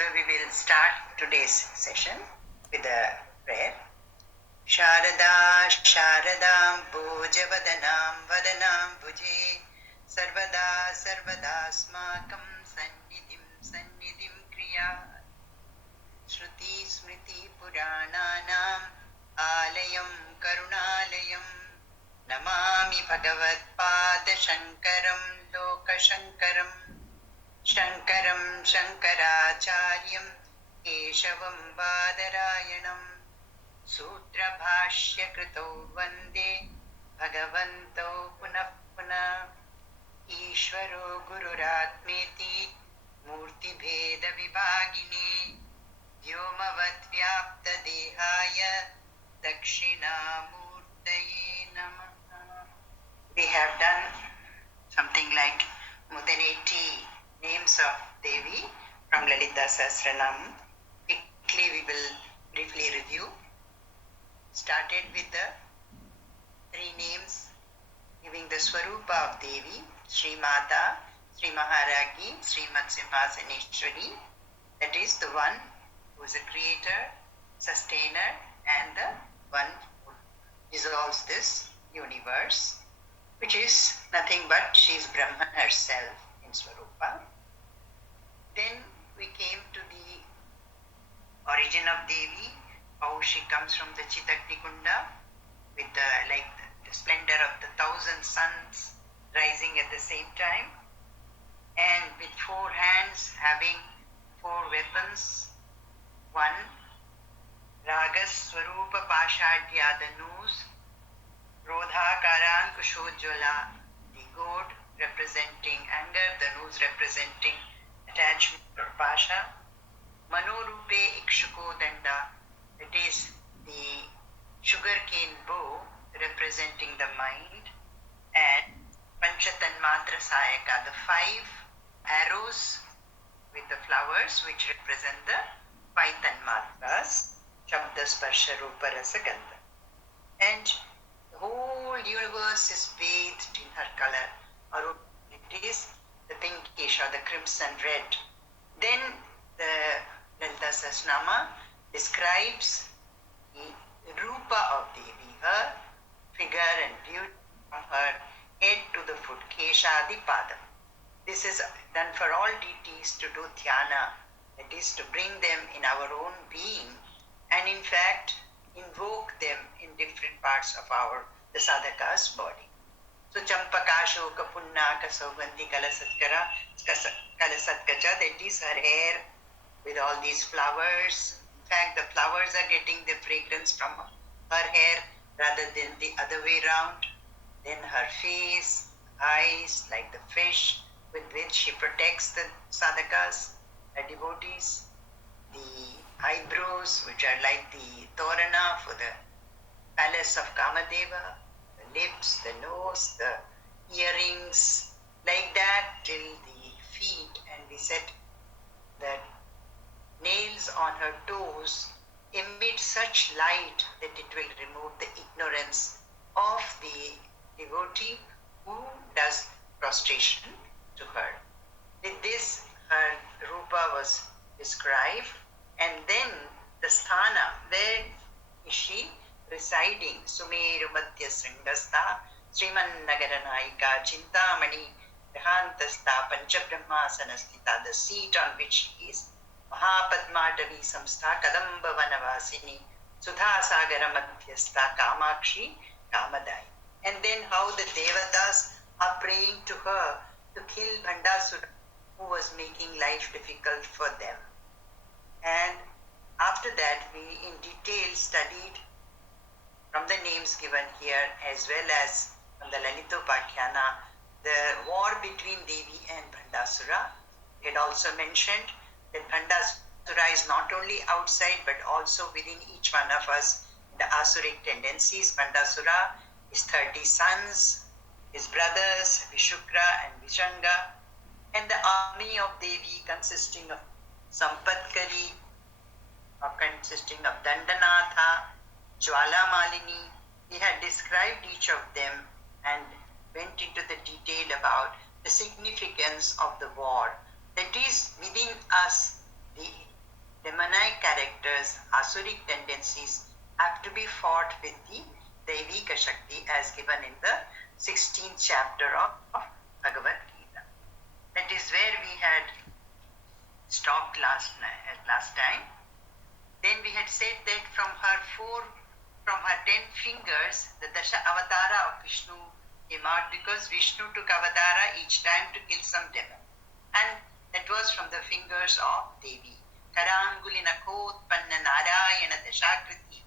So we will start today's session with a prayer. Sharada Sharadam Bhojavadanam Vadanam Bhuje Sarvada Sarvadasmakam Sannidhim Kriya Shruti Smriti Purananam Alayam Karunalayam Namami Bhagavad Pada Shankaram Lokashankaram Shankaram Shankaracharyam Keshavam Badarayanam Sutra Bhashya Krito Vande Bhagavanto Punah Punah Ishvaro Gururatmeti Murti Bheda Vibhagine Vyomavat Vyapta Dehaya Dakshinamurtaye Namaha. We have done something like more than 80 names of Devi from Lalita Sahasranam. Quickly we will briefly review. Started with the three names giving the Swarupa of Devi, Sri Mata, Sri Maharagi, Sri Simhasaneshwari. That is the one who is a creator, sustainer, and the one who dissolves this universe, which is nothing but she is Brahman herself in Swarupa. Then we came to the origin of Devi, how she comes from the Chitagni Kunda with the splendor of the 1,000 suns rising at the same time, and with 4 hands having 4 weapons. One, Ragas Swarupa Pashadya Dhanus, Rodhakaran Kushojwala, the goat representing anger, Dhanus representing attachment or pasha, Manorupe Ikshuko Danda, that is the sugarcane bow representing the mind, and Panchatanmatra Sayaka, the 5 arrows with the flowers which represent the 5 tanmatras, Shabda Sparsha Rupa Rasa Gandha. And the whole universe is bathed in her color, or it is the pinkish or the crimson red. Then the Lalita Sahasranama describes the Rupa of Devi, her figure and beauty from her head to the foot, Keshadi Padam. This is done for all deities to do dhyana, that is to bring them in our own being and in fact invoke them in different parts of the sadhaka's body. So Champaka, Shoka, Punnaka, Saugandhi, Kalasatkacha, that is her hair with all these flowers. In fact, the flowers are getting the fragrance from her hair rather than the other way round. Then her face, eyes like the fish with which she protects the sadhakas, her devotees. The eyebrows, which are like the torana for the palace of Kamadeva, the lips, the nose, the earrings, like that till the feet. And we said that nails on her toes emit such light that it will remove the ignorance of the devotee who does prostration to her. With this, her Rupa was described, and then the sthana, where is she residing? Sumeru Madhya Sringastha, Sriman Nagaranaika, Chintamani, Grihantastha, Panchabrahmasanastita, the seat on which she is, Mahapadmadavi Samstha, Kadamba Vanavasini, Sudha Sagara Madhyastha, Kamakshi, Kamadai. And then how the Devatas are praying to her to kill Bhandasura, who was making life difficult for them. And after that, we in detail studied from the names given here as well as from the Lalitopadhyana the war between Devi and Bhandasura. We had also mentioned that Bhandasura is not only outside but also within each one of us. The Asuric tendencies, Bhandasura, his 30 sons, his brothers, Vishukra and Vishanga, and the army of Devi consisting of Sampatkari, or consisting of Dandanatha, Jwala Malini. He had described each of them and went into the detail about the significance of the war. That is, within us, the because Asuric tendencies have to be fought with the Devika Shakti as given in the 16th chapter of Bhagavad Gita. That is where we had stopped last time. Then we had said that from her 10 fingers, the Dasha Avatara of Vishnu came out because Vishnu took Avatara each time to kill some demon. And that was from the fingers of Devi. Karangulina Kotpanna Narayana Dashakriti.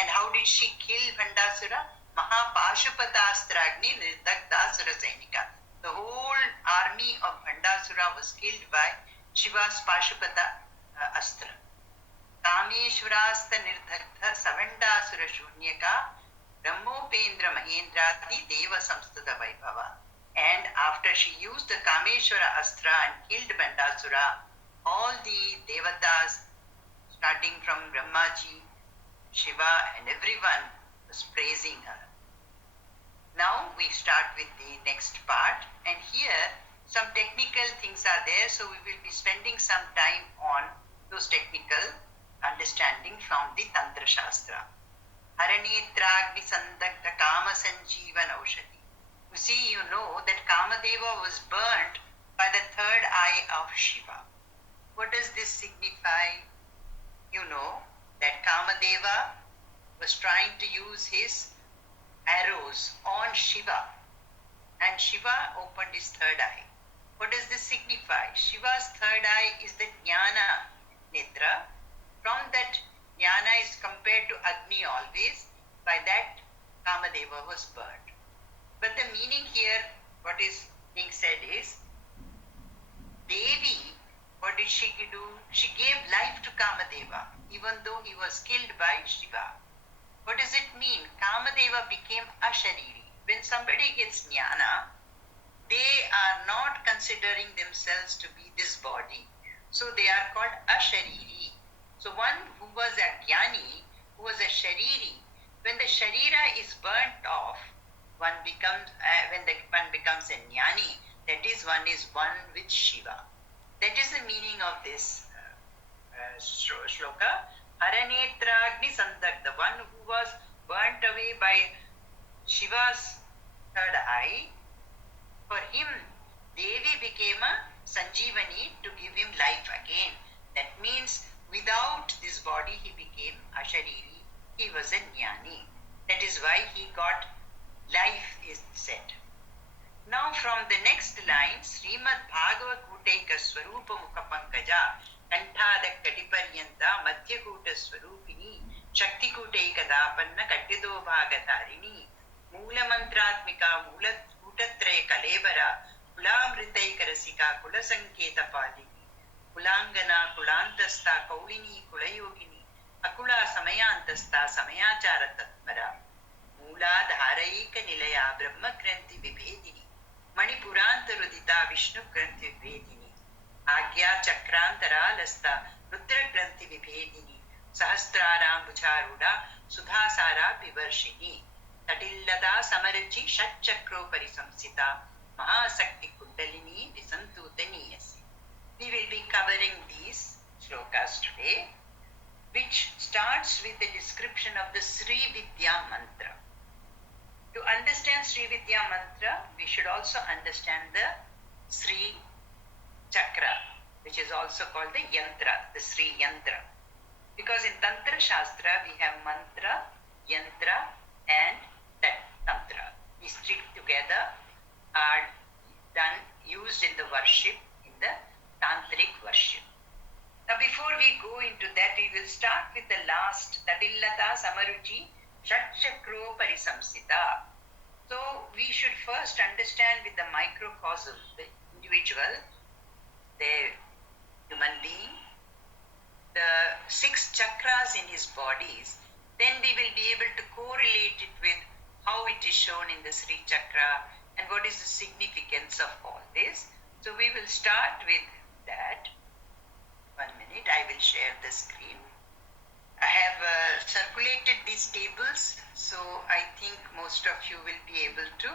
And how did she kill Bhandasura? Mahapashupatastragni Nirdagdasura Sainika. The whole army of Bhandasura was killed by Shiva's Pashupata Astra. Kameshwarasta Nirdagdha Savandasura Shunyaka Brahmopendra Mahendrati Deva Samstuta Vaibhava. And after she used the Kameshwara Astra and killed Bhandasura, all the Devatas, starting from Brahmaji, Shiva and everyone was praising her. Now we start with the next part, and here some technical things are there, so we will be spending some time on those technical understanding from the Tantra Shastra. Haranetragni Sandagdha Kama Sanjeevan Aushati. You see, you know that Kamadeva was burnt by the third eye of Shiva. What does this signify? You know that Kamadeva was trying to use his arrows on Shiva, and Shiva opened his third eye. What does this signify? Shiva's third eye is the Jnana Netra. From that, Jnana is compared to Agni always. By that, Kamadeva was burnt. But the meaning here, what is being said is, Devi, what did she do? She gave life to Kamadeva, even though he was killed by Shiva. What does it mean? Kamadeva became Ashariri. When somebody gets Jnana, they are not considering themselves to be this body. So they are called Ashariri. So one who was a Jnani, who was a Shariri, when the Sharira is burnt off, when one becomes a Jnani, that is, one is one with Shiva. That is the meaning of this shloka. Haranetragni Sandak, the one who was burnt away by Shiva's third eye, for him, Devi became a Sanjeevani to give him life again. That means without this body he became Ashariri. He was a Jnani. That is why he got life, is said. Now from the next line, Srimad Bhagavad Kuteika Swarupa Mukha Pankaja Kanthada Katiparyanta Madhyakuta Swarupini Shakti Kuteika Dapanna Kattido Bhagatharini Mula Mantratmika Mula Kutatraya Kalebara Kulamritaika Rasika Kula Sanketa Padini Kulangana Kulantasta Kaulini Kulayogini Akula Samayantasta Samayachara Tatmara Mula Dharaika Nilaya Brahma Kranti Vibhedini Manipuranta Rudita Vishnu Kranti Vibhedini Agya Chakrantara Lasta Rudra Kranti Vibhedini Sahasraram Bhucharuda Sudhasara Vivarshini Tatillada Samarachi Shat Chakro Parisamsita Mahasakti Kundalini Visantutaniyasi. We will be covering these shlokas today, which starts with the description of the Sri Vidya Mantra. To understand Sri Vidya Mantra, we should also understand the Sri Chakra, which is also called the Yantra, the Sri Yantra. Because in Tantra Shastra, we have Mantra, Yantra, and Tantra. These three together are used in the worship, in the Tantric worship. Now before we go into that, we will start with the last, Tadillata Samaruchi Shatchakro Parisamsita. So we should first understand with the microcosm, the individual, the human being, the 6 chakras in his bodies. Then we will be able to correlate it with how it is shown in the Sri Chakra and what is the significance of all this. So we will start with that. 1 minute, I will share the screen. I have circulated these tables, so I think most of you will be able to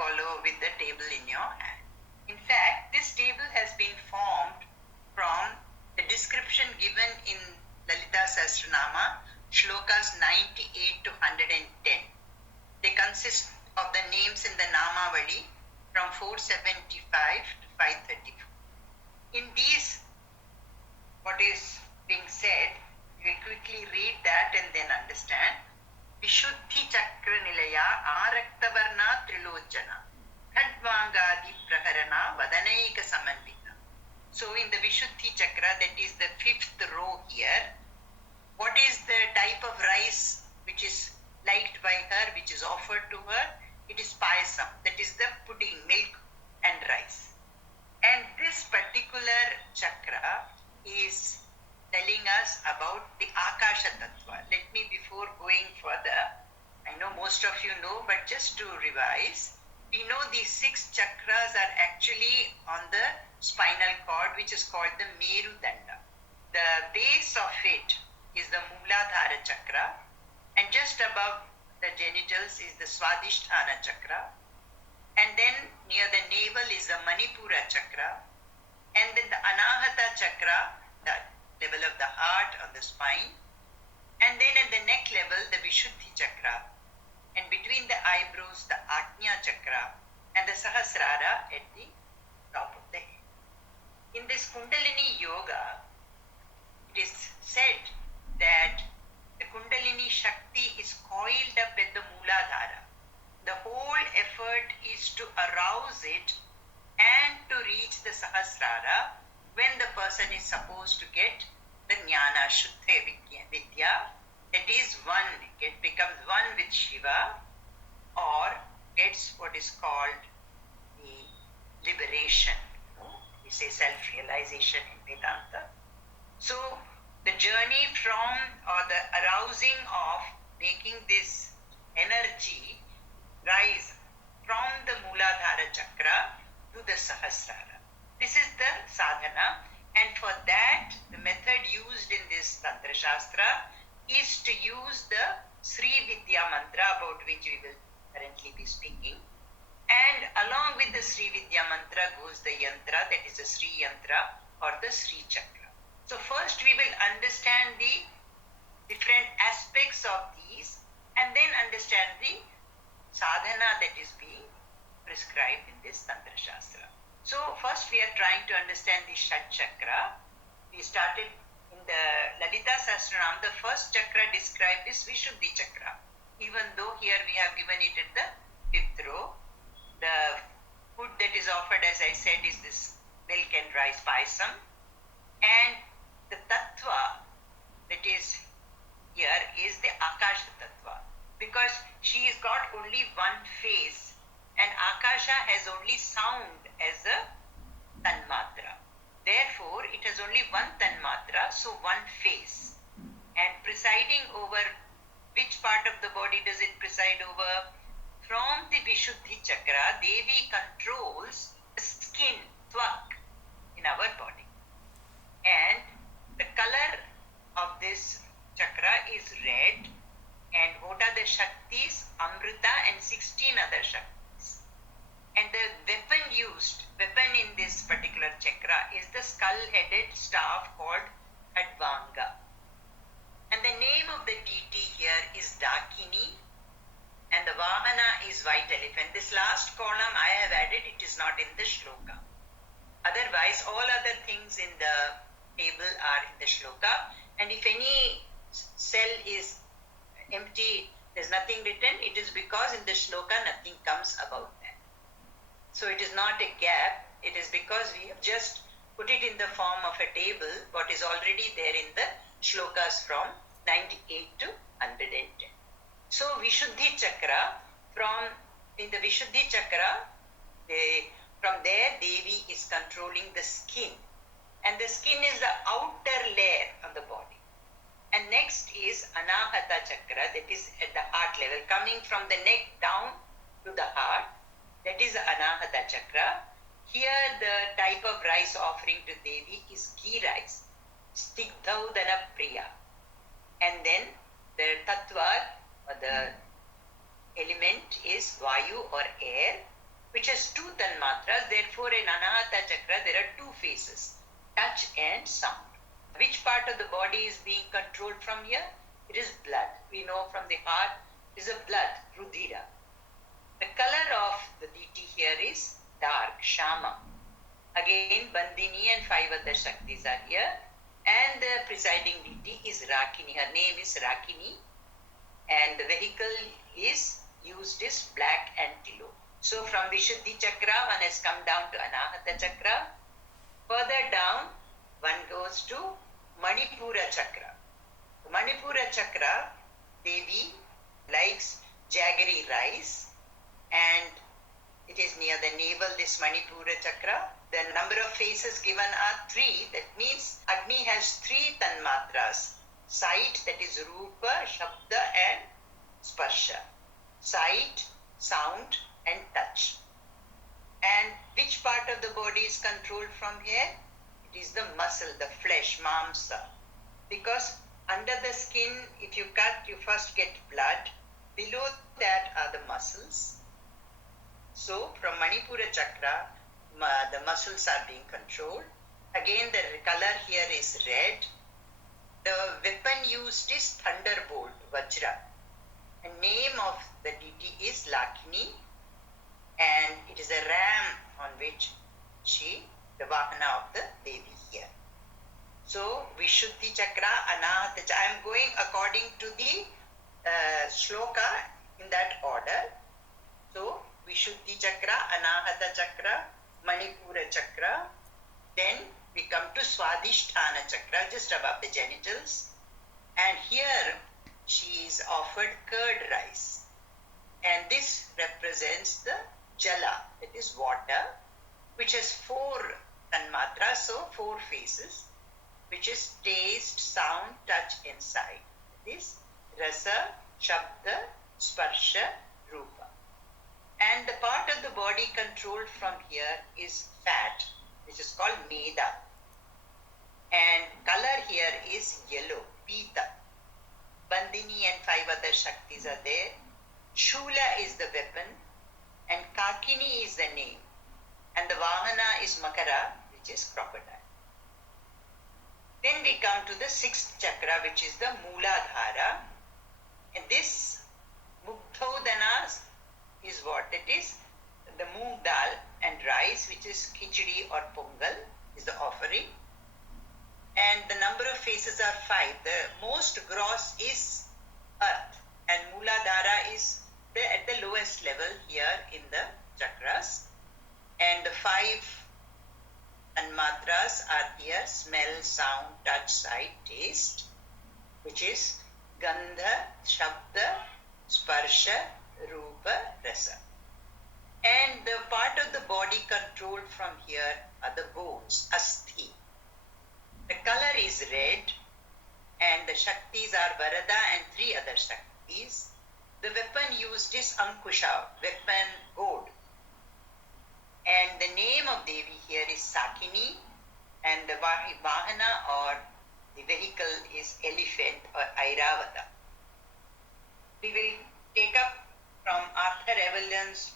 follow with the table in your hand. In fact, this table has been formed from the description given in Lalita Sahasranama, shlokas 98 to 110. They consist of the names in the Namavali from 475 to 534. In these, what is being said, we will quickly read that and then understand. Vishuddhi Chakra Nilaya Araktavarna Trilojana Khadvangadi Praharana Vadanaika Samandita. So in the Vishuddhi Chakra, that is the fifth row here, what is the type of rice which is liked by her, which is offered to her? It is payasam, that is the pudding, milk and rice. And this particular chakra is telling us about the Akasha Tattva. Let me, before going further, I know most of you know, but just to revise, we know these 6 chakras are actually on the spinal cord, which is called the Merudanda. The base of it is the Mooladhara chakra, and just above the genitals is the Swadhisthana chakra, and then near the navel is the Manipura chakra, and then the Anahata chakra, the level of the heart on the spine, and then at the neck level the Vishuddhi chakra, and between the eyebrows the Ajna chakra, and the Sahasrara at the top of the head. In this Kundalini Yoga, it is said that the Kundalini Shakti is coiled up at the Mooladhara. The whole effort is to arouse it and to reach the Sahasrara when the person is supposed to get the Jnana Shuddha Vidya, that is one, it becomes one with Shiva, or gets what is called the liberation. We say self-realization in Vedanta. So the journey from, or the arousing of making this energy rise from the Mooladhara chakra to the Sahasrara. This is the sadhana, and for that the method used in this Tantra Shastra is to use the Sri Vidya mantra, about which we will currently be speaking. And along with the Sri Vidya mantra goes the yantra, that is the Sri yantra or the Sri chakra. So first we will understand the different aspects of these, and then understand the sadhana that is being prescribed in this Tantra Shastra. So first we are trying to understand the Shat chakra. We started in the Lalita Sahasranam, the first chakra described is Vishuddhi chakra, even though here we have given it at the 5th row. The food that is offered, as I said, is this milk and rice payasam, and the tattva that is here is the Akasha tattva, because she has got only one face and Akasha has only sound as a tanmatra. Therefore, it has only one tanmatra, so one face. And presiding over, which part of the body does it preside over? From the Vishuddhi chakra, Devi controls the skin, tvak, in our body. And the color of this chakra is red. And what are the Shaktis? Amrita and 16 other Shaktis. And the weapon in this particular chakra is the skull-headed staff called Khadvanga. And the name of the deity here is Dakini, and the Vahana is white elephant. This last column I have added, it is not in the shloka. Otherwise, all other things in the table are in the shloka, and if any cell is empty, there's nothing written, it is because in the shloka nothing comes about that. So it is not a gap, it is because we have just put it in the form of a table, what is already there in the shlokas from 98 to 110. So Vishuddhi chakra, in the Vishuddhi chakra, from there Devi is controlling the skin, and the skin is the outer layer of the body. And next is Anahata chakra, that is at the heart level, coming from the neck down to the heart. That is the Anahata chakra. Here the type of rice offering to Devi is ghee rice, Stigdhaudana Priya. And then the tattva, or the element, is Vayu or air, which has 2 tanmatras. Therefore in Anahata chakra there are 2 phases, touch and sound. Which part of the body is being controlled from here? It is blood. We know from the heart is a blood, Rudira. The color of the deity here is dark, Shama. Again, Bandini and 5 other Shaktis are here. And the presiding deity is Rakini. Her name is Rakini. And the vehicle is used is black antelope. So from Vishuddhi Chakra, one has come down to Anahata Chakra. Further down, one goes to Manipura Chakra. Manipura Chakra, Devi likes jaggery rice, and it is near the navel, this Manipura Chakra. The number of faces given are 3. That means Agni has 3 tanmatras. Sight, that is Rupa, Shabda and Sparsha. Sight, sound and touch. And which part of the body is controlled from here? It is the muscle, the flesh, mamsa. Because under the skin, if you cut, you first get blood. Below that are the muscles. So from Manipura Chakra, the muscles are being controlled. Again, the color here is red. The weapon used is thunderbolt, Vajra. The name of the deity is Lakini, and it is a ram on which the Vahana of the Devi here. So, Vishuddhi Chakra, Anahata Chakra. I am going according to the shloka in that order. So, Vishuddhi Chakra, Anahata Chakra, Manipura Chakra. Then we come to Swadhisthana Chakra, just above the genitals. And here she is offered curd rice. And this represents the Jala, that is water, which has 4 tanmatras, so 4 faces, which is taste, sound, touch and sight. That is Rasa, Shabda, Sparsha, Rupa. And the part of the body controlled from here is fat, which is called Meda. And color here is yellow, Pita. Bandini and 5 other Shaktis are there. Shula is the weapon and Kakini is the name. And the Vahana is Makara, which is crocodile. Then we come to the 6th chakra, which is the Mooladhara. And this Mugdhodana is what? It is the moong dal and rice, which is khichdi or pongal, is the offering. And the number of faces are 5. The most gross is earth, and Mooladhara is at the lowest level here in the chakras. And the 5 tanmatras are here: smell, sound, touch, sight, taste, which is Gandha, Shabda, Sparsha, Rupa, Rasa. And the part of the body controlled from here are the bones, Asthi. The color is red, and the Shaktis are Varada and 3 other Shaktis. The weapon used is Ankusha, weapon goad. And the name of Devi here is Sakini, and the Vahana or the vehicle is elephant or Airavata. We will take up from Arthur Evelyn's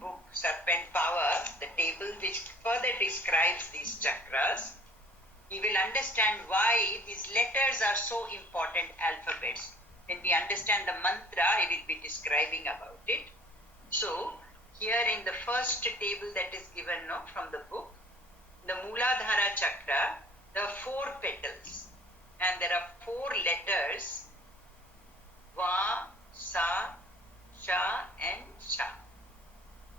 book Serpent Power the table which further describes these chakras. We will understand why these letters are so important alphabets. When we understand the mantra, I will be describing about it. So, here in the first table that is given from the book, the Mooladhara chakra, there are 4 petals and there are 4 letters: Va, Sa, Sha and Sha.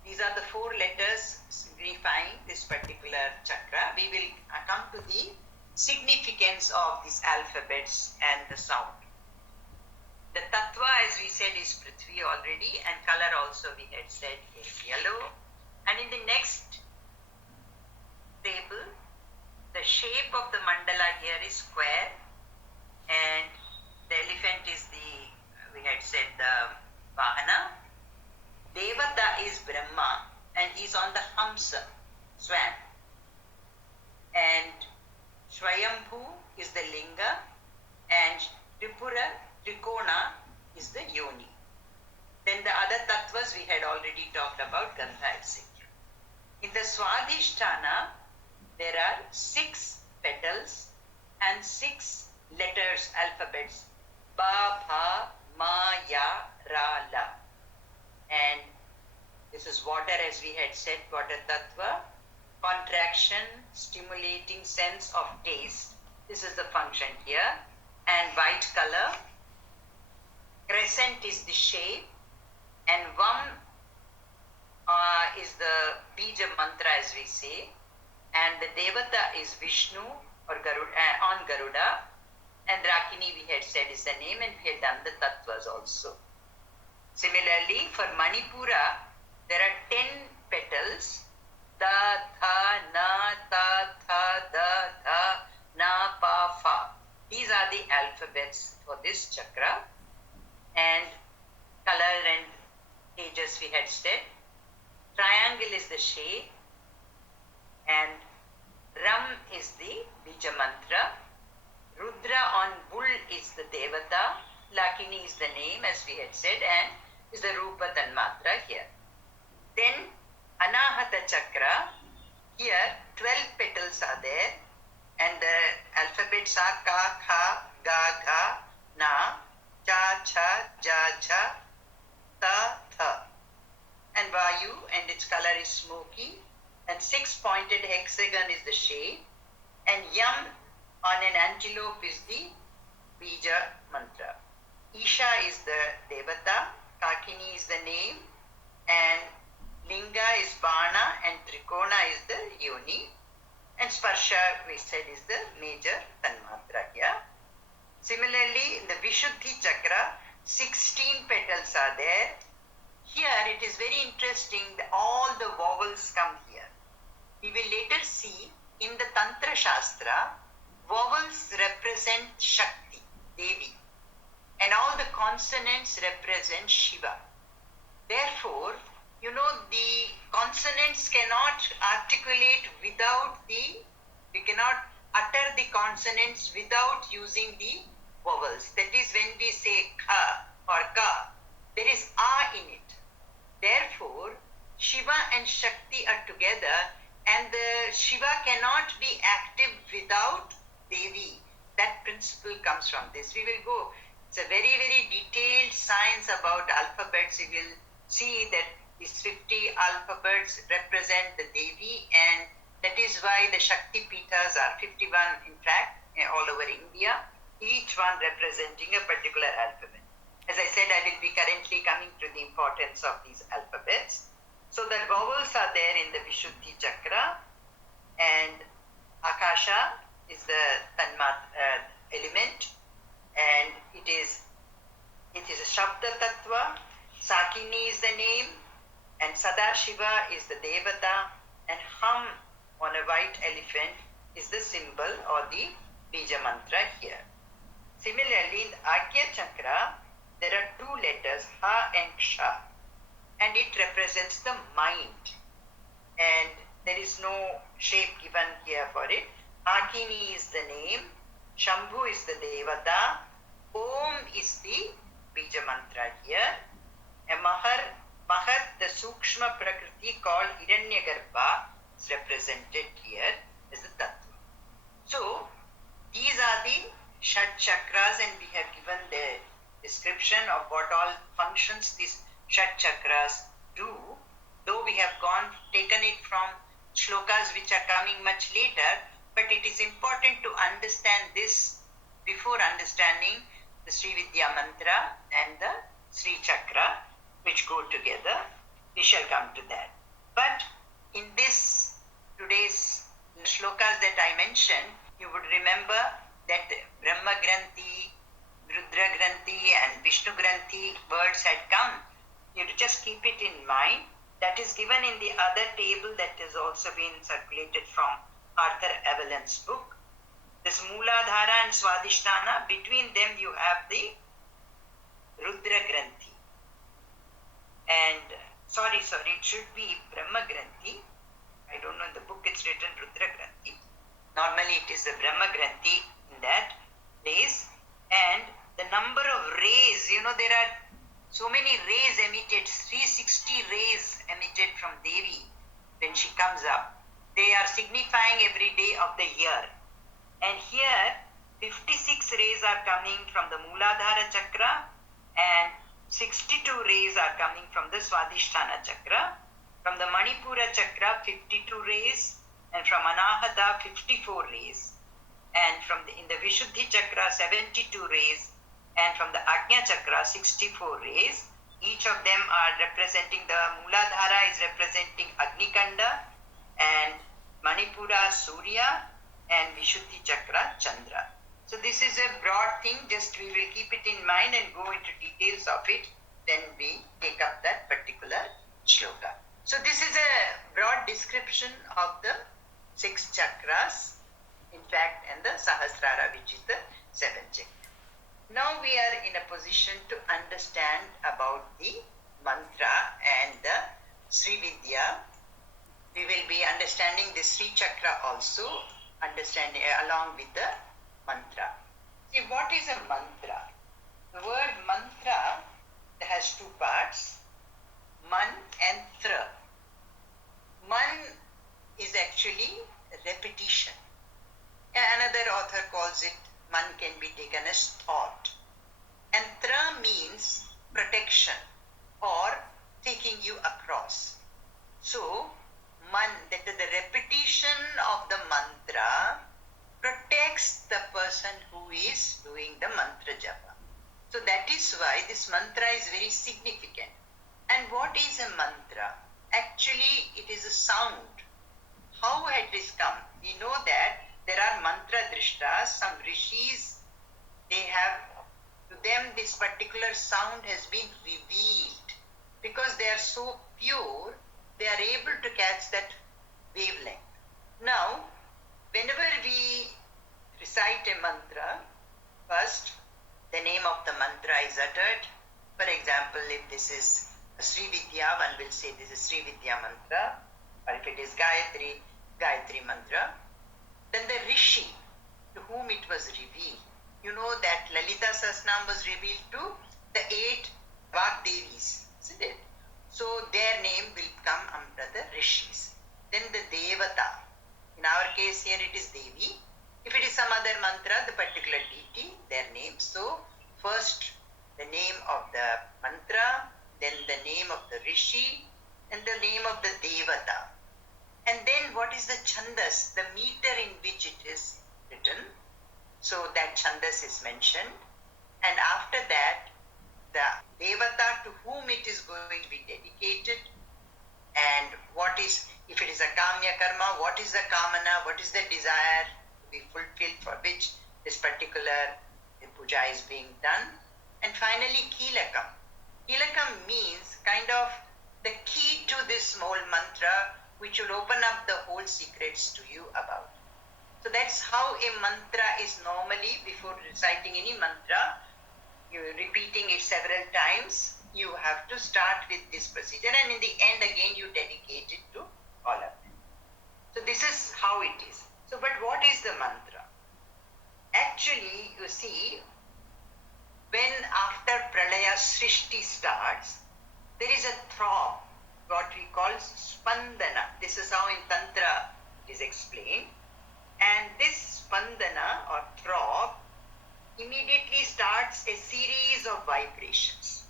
These are the 4 letters signifying this particular chakra. We will come to the significance of these alphabets and the sound. The tattva, as we said, is Prithvi already, and color also we had said is yellow. And in the next table, the shape of the mandala here is square, and the elephant is we had said the Vahana. Devata is Brahma, and he's on the Hamsa, swan. And Swayambhu is the Linga, and Trikona is the Yoni. Then the other tattvas we had already talked about, Gandha, etc. In the Swadhisthana, there are 6 petals and 6 letters, alphabets. Ba, Bha, Ma, Ya, Ra, La. And this is water, as we had said, water tattva. Contraction, stimulating sense of taste. This is the function here. And white color. Crescent is the shape. And Vam is the Bija mantra, as we say. And the Devata is Vishnu or Garuda, on Garuda. And Rakini, we had said, is the name, and we had done the tattvas also. Similarly, for Manipura, there are 10 petals. Da, Tha, Na, Ta, Tha, Da, Dha, Na, Pa, Fa. These are the alphabets for this chakra. And color and ages we had said. Triangle is the shape. And Ram is the Bija mantra. Rudra on bull is the Devata. Lakini is the name, as we had said, and is the Rupa Tanmatra here. Then Anahata Chakra, here 12 petals are there, and the alphabets are Ka, Kha, Ga, Gha, Na, Cha, Cha, Ja, Ja, Ta, Tha. And Vayu, and its color is smoky, and 6-pointed hexagon is the shape, and Yam on an antelope is the Bija mantra. Isha is the Devata, Kakini is the name, and Linga is Bana, and Trikona is the Yoni, and Sparsha, we said, is the major Tanmatra here. Similarly, in the Vishuddhi Chakra, 16 petals are there. Here it is very interesting that all the vowels come here. We will later see in the Tantra Shastra, vowels represent Shakti, Devi, and all the consonants represent Shiva. Therefore, the consonants cannot articulate we cannot utter the consonants without using the vowels. That is when we say Kha or Ka, there is A in it. Therefore, Shiva and Shakti are together, and the Shiva cannot be active without Devi. That principle comes from this. We will go. It's a very, very detailed science about alphabets. We will see that these 50 alphabets represent the Devi, and that is why the Shakti Pitas are 51, in fact, all over India, each one representing a particular alphabet. As I said, I will be currently coming to the importance of these alphabets. So the vowels are there in the Vishuddhi Chakra, and Akasha is the element, and it is a Shabda Tattva. Sakini is the name, and Sadashiva is the Devata, and Hum on a white elephant is the symbol or the Bija mantra here. Similarly, in the Agya Chakra, there are 2 letters, Ha and Ksha, and it represents the mind. And there is no shape given here for it. Akini is the name, Shambhu is the Devata, Om is the Bija mantra here, and Mahat, the Sukshma Prakriti called Hiranyagarbha, is represented here as the Tattva. So, these are the Shat Chakras, and we have given the description of what all functions these Shat Chakras do, though we have taken it from shlokas which are coming much later, but it is important to understand this before understanding the Sri Vidya mantra and the Sri Chakra, which go together. We shall come to that. But in today's shlokas that I mentioned, you would remember that Brahma Granthi, Rudra Granthi and Vishnu Granthi words had come. You just keep it in mind. That is given in the other table that has also been circulated from Arthur Evelyn's book. This Mooladhara and Swadhisthana, between them you have the Rudra Granthi. And it should be Brahma Granthi. I don't know, in the book it's written Rudra Granthi. Normally it is the Brahma Granthi in that place. And the number of rays, there are so many rays emitted, 360 rays emitted from Devi when she comes up. They are signifying every day of the year. And here 56 rays are coming from the Mooladhara chakra and 62 rays are coming from the Swadhisthana chakra. From the Manipura chakra, 52 rays, and from Anahata, 54 rays. And from in the Vishuddhi chakra, 72 rays, and from the Ajna chakra, 64 rays. Each of them are representing, the Mooladhara is representing Agnikanda, and Manipura Surya, and Vishuddhi chakra Chandra. So this is a broad thing, just we will keep it in mind and go into details of it, then we take up that particular shloka. So this is a broad description of the 6 chakras, in fact, and the Sahasrara, which is the 7th chakra. Now we are in a position to understand about the mantra and the Sri Vidya. We will be understanding the Sri Chakra also, understanding along with the mantra. See, what is a mantra? The word mantra has 2 parts, man and tra. Man is actually repetition. Another author calls it, man can be taken as thought. And tra means protection or taking you across. So, man, that is the repetition of the mantra protects the person who is doing the mantra japa. So that is why this mantra is very significant. And what is a mantra? Actually, it is a sound. How it is come? We know that there are mantra drishtas, some rishis, they have, to them this particular sound has been revealed. Because they are so pure, they are able to catch that wavelength. Now, whenever we recite a mantra, first the name of the mantra is uttered. For example, if this is Sri Vidya, one will say this is Sri Vidya mantra, or if it is Gayatri, Gayatri mantra. Then the Rishi, to whom it was revealed. You know that Lalita Sahasranam was revealed to the 8 Vagdevis, isn't it? So their name will come under the Rishis. Then the Devata. In our case here it is Devi. If it is some other mantra, the particular deity, their name. So first the name of the mantra, then the name of the Rishi, and the name of the Devata. And then what is the Chandas, the meter in which it is written. So that Chandas is mentioned. And after that, the Devata to whom it is going to be dedicated, and what is, if it is a Kamya Karma, what is the Kamana, what is the desire to be fulfilled for which this particular puja is being done. And finally, Kilakam. Kilakam means kind of the key to this whole mantra, which will open up the whole secrets to you about. So that's how a mantra is normally, before reciting any mantra, you're repeating it several times, you have to start with this procedure, and in the end again you dedicate it to all of them. So this is how it is. So, but what is the mantra? Actually, you see, when after Pralaya Srishti starts, there is a throb, what we call spandana. This is how in Tantra it is explained. And this spandana or throb immediately starts a series of vibrations.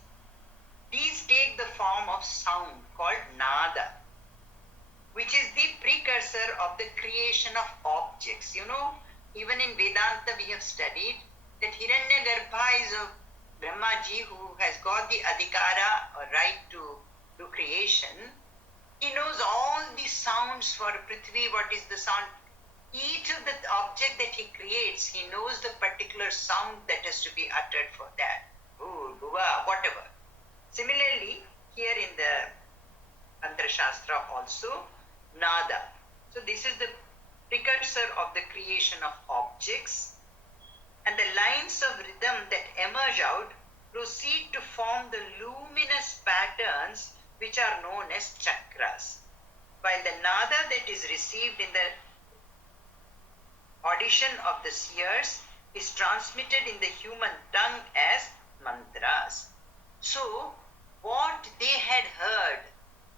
These take the form of sound called nada, which is the precursor of the creation of objects. You know, even in Vedanta we have studied that Hiranyagarbha is a Brahmaji who has got the adhikara or right to do creation. He knows all the sounds for Prithvi, what is the sound. Each of the object that he creates, he knows the particular sound that has to be uttered for that. Ooh, guva, whatever. Similarly, here in the Tantra Shastra also, nada. So this is the precursor of the creation of objects. And the lines of rhythm that emerge out proceed to form the luminous patterns which are known as chakras. While the nada that is received in the audition of the seers is transmitted in the human tongue as mantras. So, what they had heard,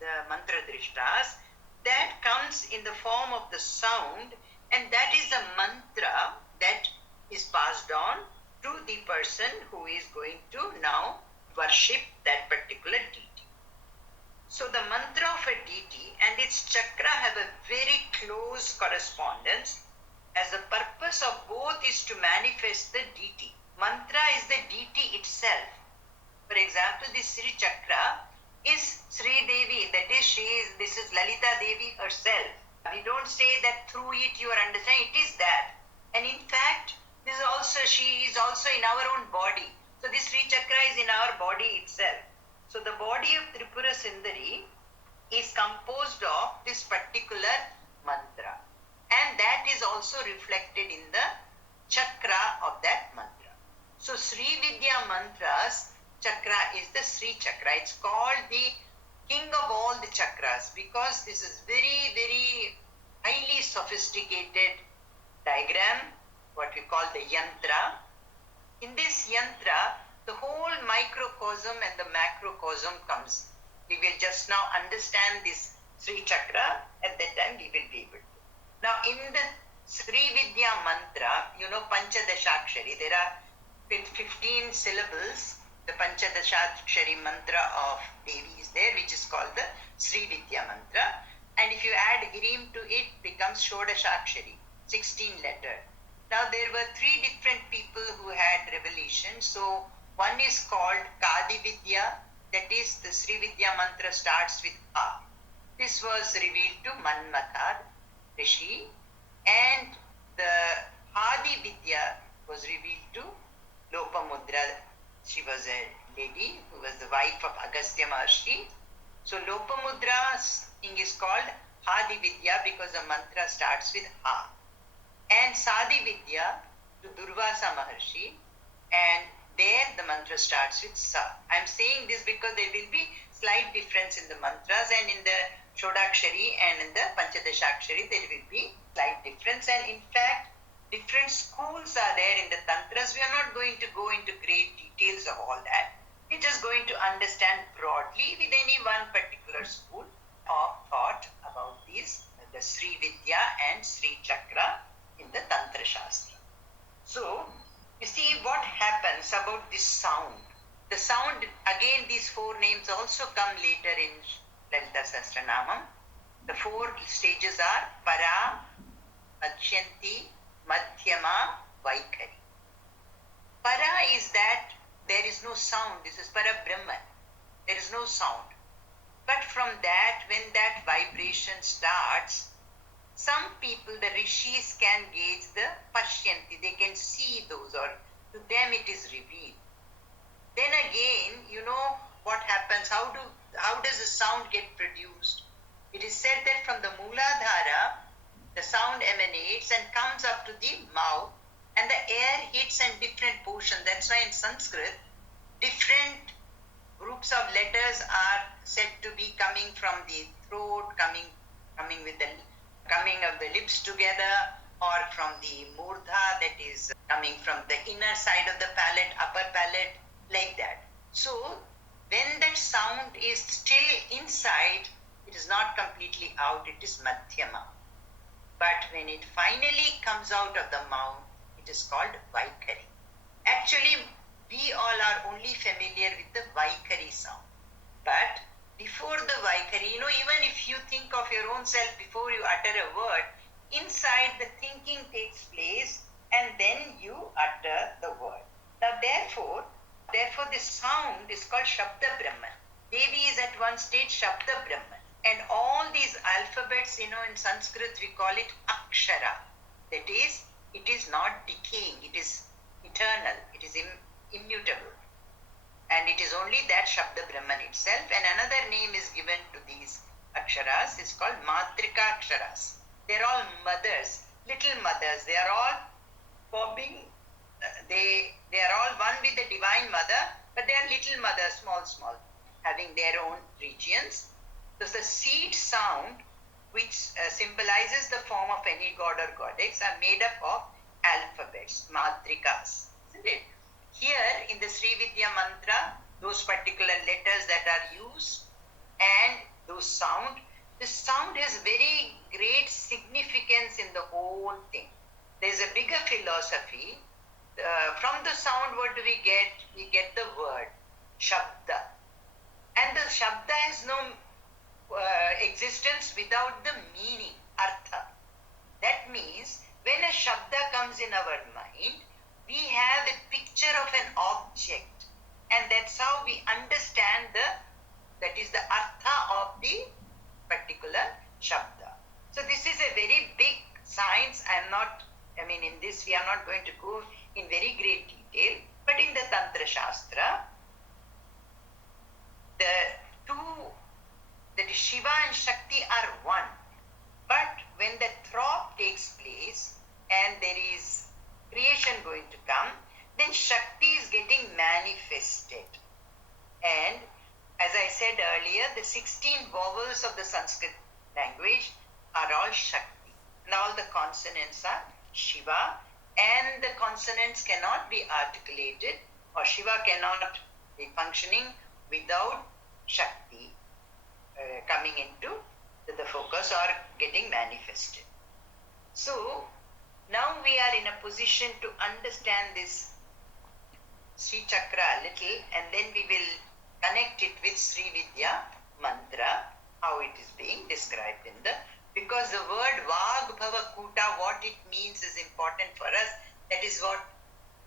the mantra drishtas, that comes in the form of the sound, and that is the mantra that is passed on to the person who is going to now worship that particular deity. So the mantra of a deity and its chakra have a very close correspondence, as the purpose of both is to manifest the deity. Mantra is the deity itself. For example, this Sri Chakra is Sri Devi, that is, this is Lalita Devi herself. We don't say that through it you are understanding, it is that. And in fact, she is also in our own body. So this Sri Chakra is in our body itself. So the body of Tripura Sundari is composed of this particular mantra. And that is also reflected in the chakra of that mantra. So Sri Vidya mantras, chakra is the Sri Chakra. It's called the king of all the chakras because this is very, very highly sophisticated diagram, what we call the yantra. In this yantra, the whole microcosm and the macrocosm comes. We will just now understand this Sri Chakra. At that time, we will be able to. Now, in the Sri Vidya mantra, Panchadashakshari, there are 15 syllables. The Panchadashakshari mantra of Devi is there, which is called the Sri Vidya mantra. And if you add Hirim to it, becomes Shodashakshari, 16 letter. Now, there were 3 different people who had revelation. So, one is called Kadi Vidya, that is the Sri Vidya mantra starts with A. This was revealed to Manmatha Rishi, and the Adi Vidya was revealed to Lopamudra. She was a lady who was the wife of Agastya Maharshi. So Lopamudra's thing is called Adi Vidya because the mantra starts with A. And Sadi Vidya to Durvasa Maharshi, and there the mantra starts with Sa. I am saying this because there will be slight difference in the mantras, and in the Shodakshari and in the Panchadashakshari there will be slight difference. And in fact, different schools are there in the tantras. We are not going to go into great details of all that. We're just going to understand broadly with any one particular school of thought about these, the Sri Vidya and Sri Chakra in the Tantra Shastra. So, you see what happens about this sound. The sound, again, these 4 names also come later in Lalita Sahasranamam. The 4 stages are Para, Akshanti, Madhyama, Vaikari. Para is that there is no sound. This is Para Brahman. There is no sound. But from that, when that vibration starts, some people, the rishis, can gauge the Pashyanti. They can see those, or to them it is revealed. Then again, you know what happens. How does the sound get produced? It is said that from the Mooladhara, the sound emanates and comes up to the mouth, and the air hits in different portions. That's why in Sanskrit, different groups of letters are said to be coming from the throat, coming with the coming of the lips together, or from the murdha, that is coming from the inner side of the palate, upper palate, like that. So when that sound is still inside, it is not completely out, it is madhyama. But when it finally comes out of the mouth, it is called Vaikari. Actually, we all are only familiar with the Vaikari sound. But before the Vaikari, even if you think of your own self before you utter a word, inside the thinking takes place and then you utter the word. Now therefore this sound is called Shabda Brahman. Devi is at one stage Shabda Brahman. And all these alphabets, in Sanskrit we call it Akshara. That is, it is not decaying, it is eternal, it is immutable. And it is only that Shabda Brahman itself. And another name is given to these Aksharas, is called Matrika Aksharas. They are all mothers, little mothers. They are all bobbing. They are all one with the Divine Mother, but they are little mothers, small, having their own regions. So the seed sound, which symbolizes the form of any god or goddess, are made up of alphabets, matrikas, isn't it? Here in the Sri Vidya mantra, those particular letters that are used and those sound, this sound has very great significance in the whole thing. There is a bigger philosophy from the sound, what do we get? We get the word, Shabda. And the Shabda has no existence without the meaning, Artha. That means when a Shabda comes in our mind, we have a picture of an object, and that's how we understand that is the Artha of the particular Shabda. So this is a very big science. In this we are not going to go in very great detail, but in the Tantra Shastra, the two, that is Shiva and Shakti, are one. But when the throb takes place and there is creation going to come, then Shakti is getting manifested. And as I said earlier, the 16 vowels of the Sanskrit language are all Shakti. And all the consonants are Shiva, and the consonants cannot be articulated, or Shiva cannot be functioning without Shakti coming into the focus or getting manifested. So now we are in a position to understand this Sri Chakra a little, and then we will connect it with Sri Vidya mantra, how it is being described in the, because the word Vag Bhava Kuta, what it means is important for us. That is what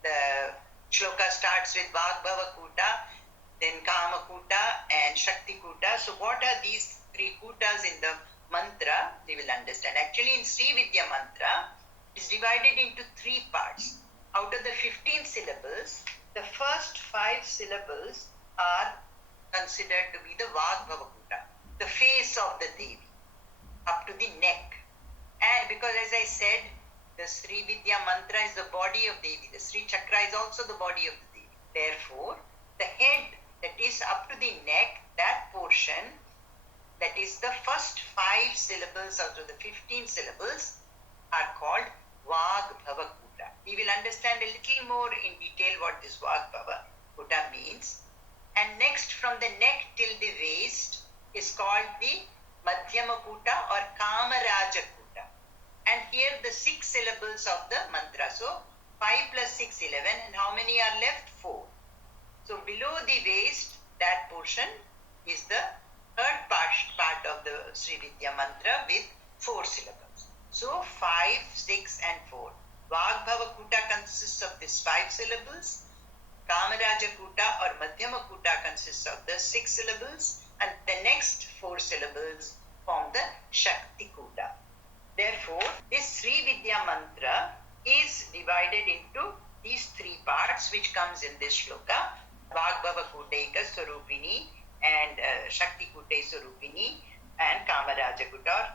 the shloka starts with, Vag Bhava Kuta, then Kama Kuta and Shakti Kuta. So what are these three kutas in the mantra? We will understand. Actually in Sri Vidya mantra, it is divided into three parts. Out of the 15 syllables, the first 5 syllables are considered to be the Vag Bhava Kuta, the face of the Devi, up to the neck. And because as I said, the Sri Vidya mantra is the body of Devi. The Sri Chakra is also the body of the Devi. Therefore, the head that is up to the neck, that portion, that is the first 5 syllables out of the 15 syllables, are called Vag Bhava Kuta. We will understand a little more in detail what this Vag Bhava Kuta means. And next, from the neck till the waist is called the Madhyama Kuta or Kamaraja Kuta. And here the 6 syllables of the mantra. So 5 plus 6, 11. And how many are left? 4. So below the waist, that portion is the third part of the Sri Vidya mantra with 4 syllables. So 5, 6 and 4. Vag Bhava Kuta consists of these 5 syllables. Kamaraja Kuta or Madhyama Kuta consists of the 6 syllables, and the next 4 syllables form the Shakti Kuta. Therefore, this Sri Vidya mantra is divided into these 3 parts which comes in this shloka. Vagbhava Kutaika Swarupini and Shakti Kutai Swarupini and Kamaraja Kuta or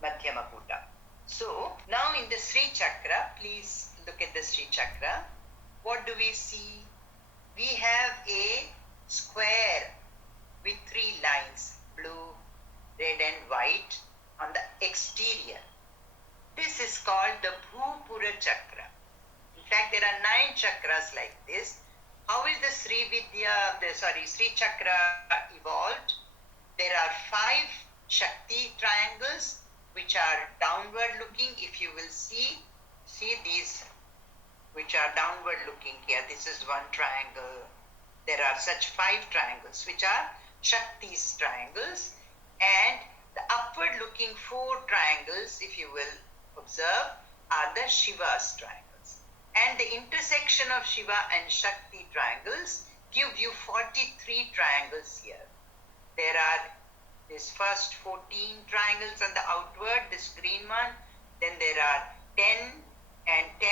Madhyama Kuta. So now in the Sri Chakra, please look at the Sri Chakra. What do we see? We have a square with 3 lines, blue, red and white on the exterior. This is called the Bhupura Chakra. In fact, there are 9 chakras like this. How is the Sri Chakra evolved? There are 5 Shakti triangles which are downward looking. If you will see these which are downward looking here. This is one triangle. There are such 5 triangles which are Shakti's triangles, and the upward looking 4 triangles, if you will observe, are the Shiva's triangles. And the intersection of Shiva and Shakti triangles give you 43 triangles here. There are this first 14 triangles on the outward, this green one. Then there are 10 and 10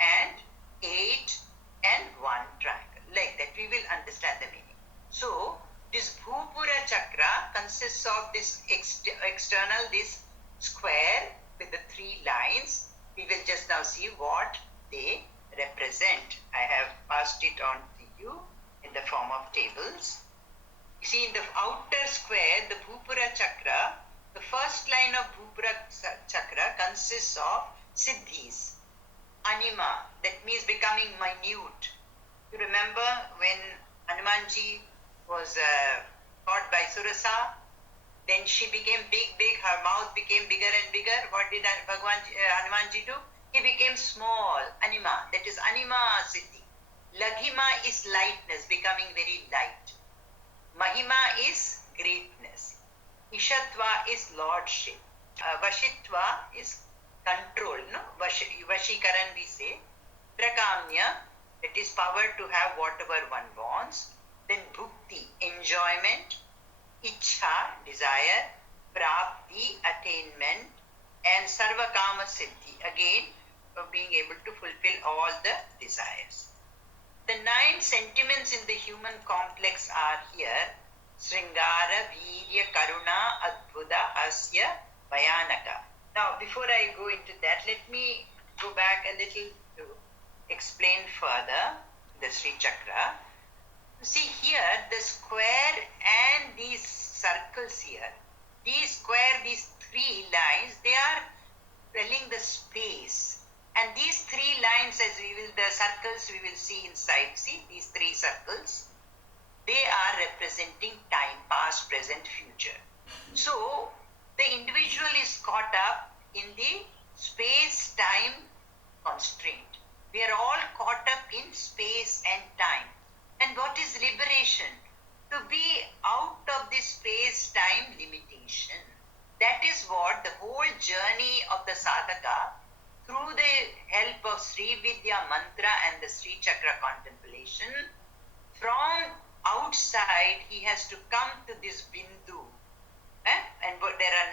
and 8 and 1 triangle. Like that, we will understand the meaning. So, this Bhupura Chakra consists of this external, this square with the 3 lines. We will just now see what they represent. I have passed it on to you in the form of tables. You see, in the outer square, the Bhupura Chakra, the first line of Bhupura Chakra consists of Siddhis, Anima, that means becoming minute. You remember when Hanumanji was caught by Surasa, then she became big, her mouth became bigger and bigger. What did Hanumanji do? he became small, anima, that is anima siddhi. Laghima is lightness, becoming very light. Mahima is greatness. Ishatva is lordship. Vashitva is control, no? Vashikaran we say. Prakamya, that is power to have whatever one wants. Then bhukti, enjoyment. Ichha, desire. Prapti, attainment. And sarvakama siddhi, again, being able to fulfill all the desires. The 9 sentiments in the human complex are here. Sringara, Virya, Karuna, Adbhuta, Asya, Bhayanaka. Now, before I go into that, let me go back a little to explain further the Sri Chakra. See here, the square and these circles here, these 3 lines, they are telling the space. And these 3 lines, the circles we will see inside, see these 3 circles, they are representing time, past, present, future. So, the individual is caught up in the space-time constraint. We are all caught up in space and time. And what is liberation? To be out of this space-time limitation. That is what the whole journey of the sadhaka, through the help of Sri Vidya mantra and the Sri Chakra contemplation, from outside he has to come to this bindu. And there are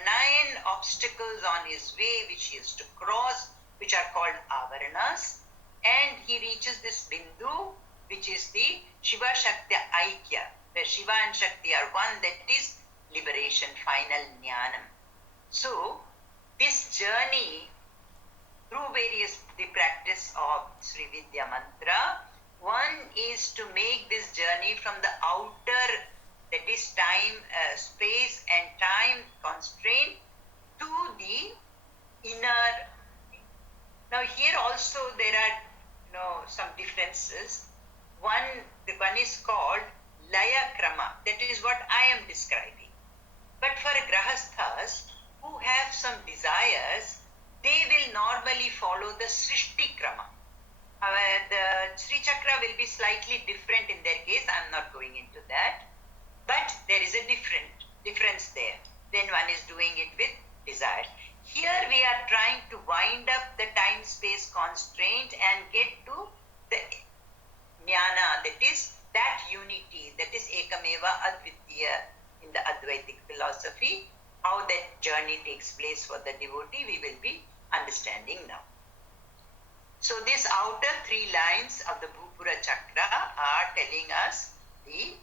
9 obstacles on his way which he has to cross, which are called avaranas. And he reaches this bindu, which is the Shiva Shakti Aikya, where Shiva and Shakti are one, that is liberation, final jnanam. So, this journey through the practice of Sri Vidya mantra, one is to make this journey from the outer, that is time, space and time constraint, to the inner. Now here also there are some differences. One is called Laya Krama, that is what I am describing. But for grahasthas who have some desires, they will normally follow the Srishti Krama. The Sri Chakra will be slightly different in their case. I am not going into that. But there is a difference there. Then one is doing it with desire. Here we are trying to wind up the time-space constraint and get to the jnana, that is that unity, that is Ekameva Advitya in the Advaitic philosophy. How that journey takes place for the devotee, we will be understanding now. So these outer 3 lines of the Bhupura Chakra are telling us the